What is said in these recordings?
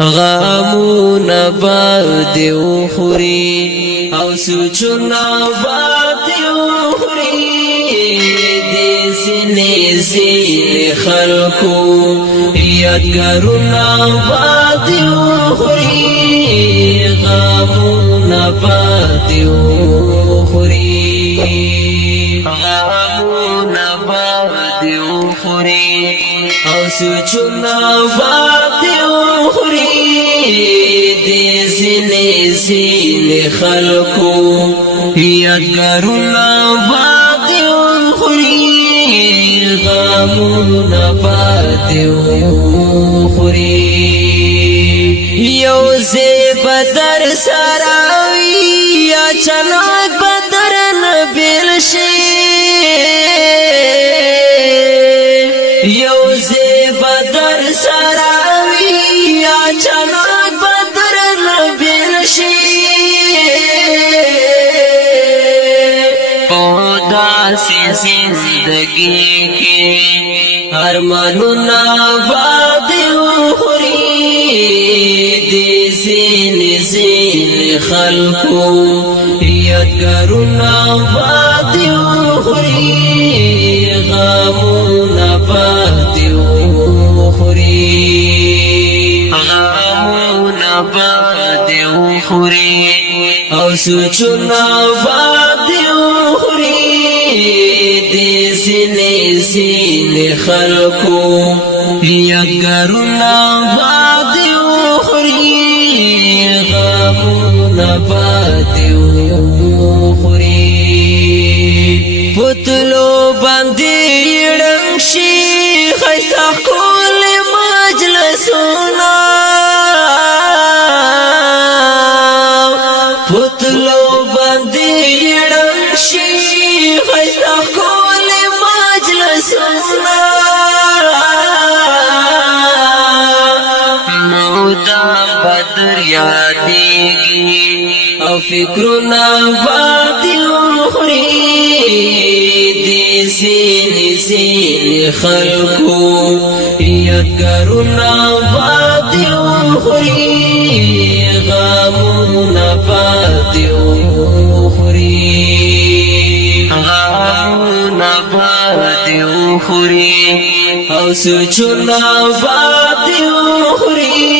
غامونا باد وخوري او سوچونا باد وخوري دي زني زين خلقو یادگارونا باد وخوري غامونا باد وخوري غامونا باد وخوري او سوچونا باد دي زني زين خلقو یادگارونا باد وخوري غامونا باد وخوري یوزی بدر سراوی یا چناک بدر نبیل شی یوزی بدر سراوی یا چناک بدر نبیل شی پودا سی زندگی کی ارمانونا باد وخوري دي زين زين خلقو یادگارونا باد وخوري غامونا باد وخوري غامونا باد وخوري او سوچونا باد وخوري دي زني زين خلقو یادگارونا باد وخوري غامونا باد وخوري پتلو باندې رنگ شي خیستا کول مجلسونا پتلو باندې رنگ شي خیستا کول مجلسونا بدر یادیگی او فکرنا باد وخوري دي زين زين خلقو یادگارونا باد وخوري غامونا باد وخوري غامونا باد وخوري او سوچونا باد وخوري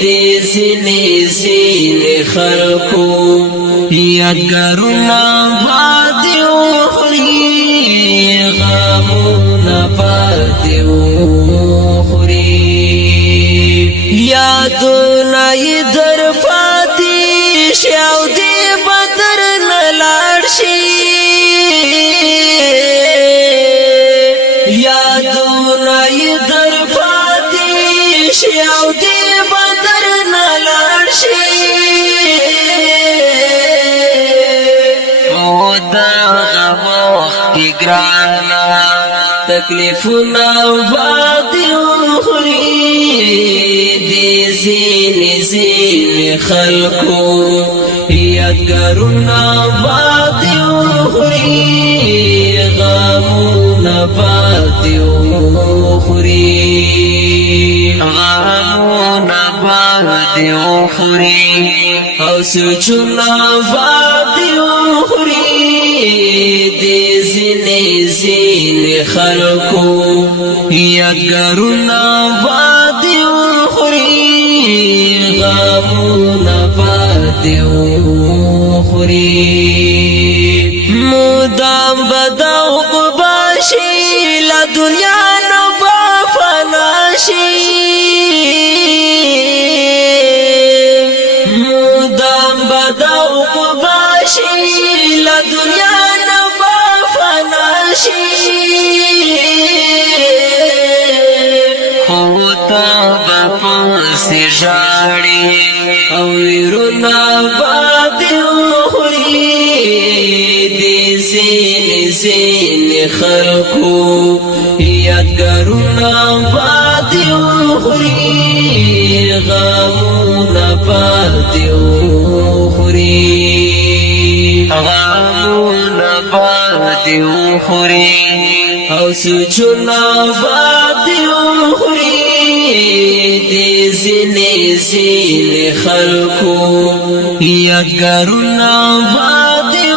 دي زني زين خلقو یادگارونا باد وخوري غامونا باد وخوري یادونا در پاتی شاو دی بدر نلار شي یادونا در پاتی شاو دی بدر نلار شي مودا غوخ گرانا تکلیفنا باد وخوري دي زين زين خلقو یادگارونا باد وخوري غامونا باد وخوري غامونا باد وخوري او سوچونا باد وخوري دي زني زين خلقو یادگارونا باد وخوري غامونا باد وخوري مدام بداو قباشي لا دنیا نو بافناشي مدام بداو قباشي لا دنیا نو بافناشي خوتا بپس جاڑی او ویرونا باد وخوري دي زين زين خلقو یادگارونا باد وخوري غامونا باد وخوري غامونا باد وخوري او سوچونا باد وخوري دی زینی زین خلقو یادگارنا بادی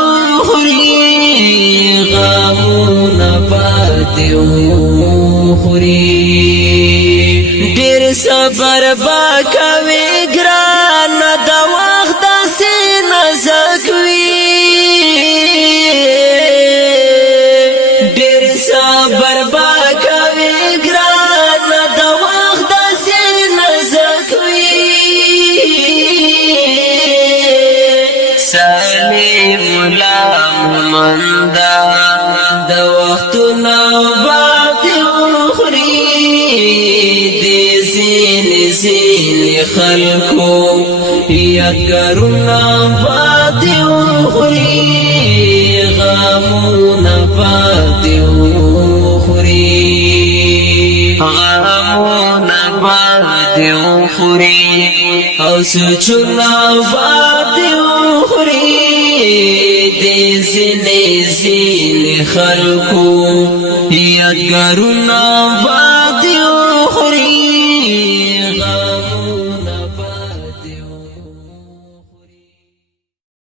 خوري غامونا بادی خوري ډیر صبر با کوي ګران د وخت داسې نازکوي ډیر صبر با کوي ګران د وخت داسې نازکوي سالم مندا د وختونو بادي خوري دې زین خلقو یادګارونه بادي خوري غمونه بادي خوري غمونه بادي خوري او سوچونه بادي خوري دی زین خلقو یادگارنا